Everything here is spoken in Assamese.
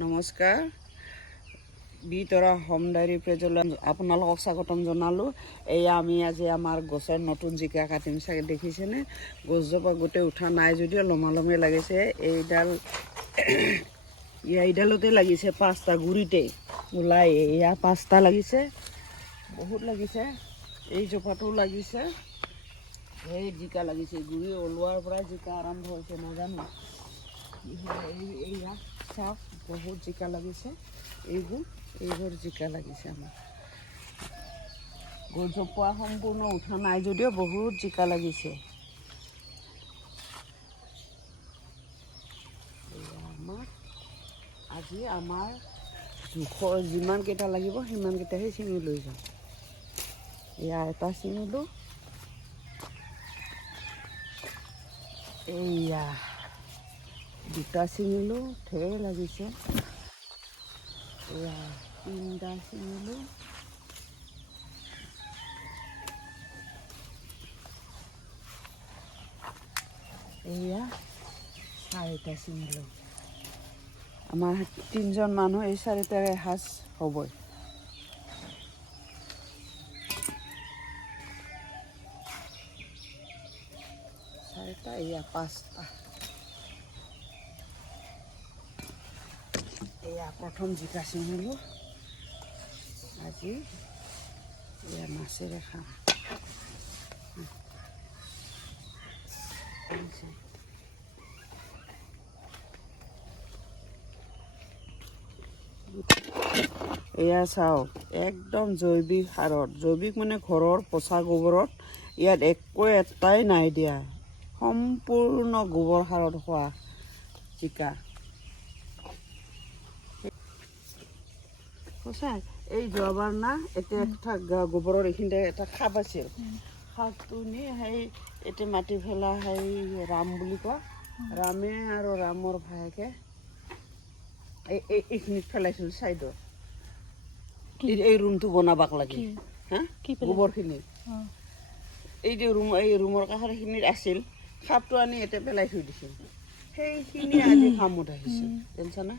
নমস্কাৰ বিতৰা হোম ডায়েৰী পেজলৈ আপোনালোকক স্বাগতম জনালোঁ। এয়া আমি আজি আমাৰ গছৰ নতুন জিকা কাটিম চাগে দেখিছেনে। গছজোপা গোটেই উঠা নাই যদিও লমালমে লাগিছে। এইডালতে লাগিছে 5টা গুৰিতে ওলাই এয়া 5টা লাগিছে, বহুত লাগিছে। এই জোপাটো লাগিছে, এই জিকা লাগিছে। গুৰি ওলোৱাৰ পৰা জিকা আৰম্ভ হৈছে নাজানো। এইয়া চাওক বহুত জিকা লাগিছে। এইবোৰ জিকা লাগিছে আমাৰ গছজোপা সম্পূৰ্ণ উঠা নাই যদিও বহুত জিকা লাগিছে। আজি আমাৰ জোখৰ যিমানকেইটা লাগিব সিমানকেইটাহে ছিঙি লৈ যাম। এয়া এটা ছিঙিলোঁ, এইয়া দুটা ছিঙিলোঁ, ঢেৰ লাগিছে। এয়া 3টা ছিঙিলোঁ, এয়া 4টা ছিঙিলোঁ। আমাৰ 3জন মানুহ এই 4টাৰে এসাঁজ হ'বই। এয়া 5টা। এয়া প্ৰথম জিকা ছিঙিলোঁ। আজি এয়া মাছেৰে খাম। এয়া চাওক একদম জৈৱিক সাৰত, জৈৱিক মানে ঘৰৰ পচা গোবৰত। ইয়াত একো এটাই নাই দিয়া, সম্পূৰ্ণ গোবৰ সাৰত হোৱা জিকা। সঁচাই এই যোৱাবাৰ না এতিয়া এটা গোবৰৰ এইখিনিতে এটা খাপ আছিল। খাপটো নি সেই এতিয়া মাটি ফেলা সেই ৰাম বুলি কয়, ৰামে আৰু ৰামৰ ভায়েকে এইখিনিত পেলাইছিল ছাইডত। এই ৰুমটো বনাবাক লাগে হা গোবৰখিনি। এই যে ৰুমৰ কাষৰ এইখিনিত আছিল, খাপটো আনি এতিয়া পেলাই থৈ দিছিল। সেইখিনি আজি কামত আহিছিল জানিছানে।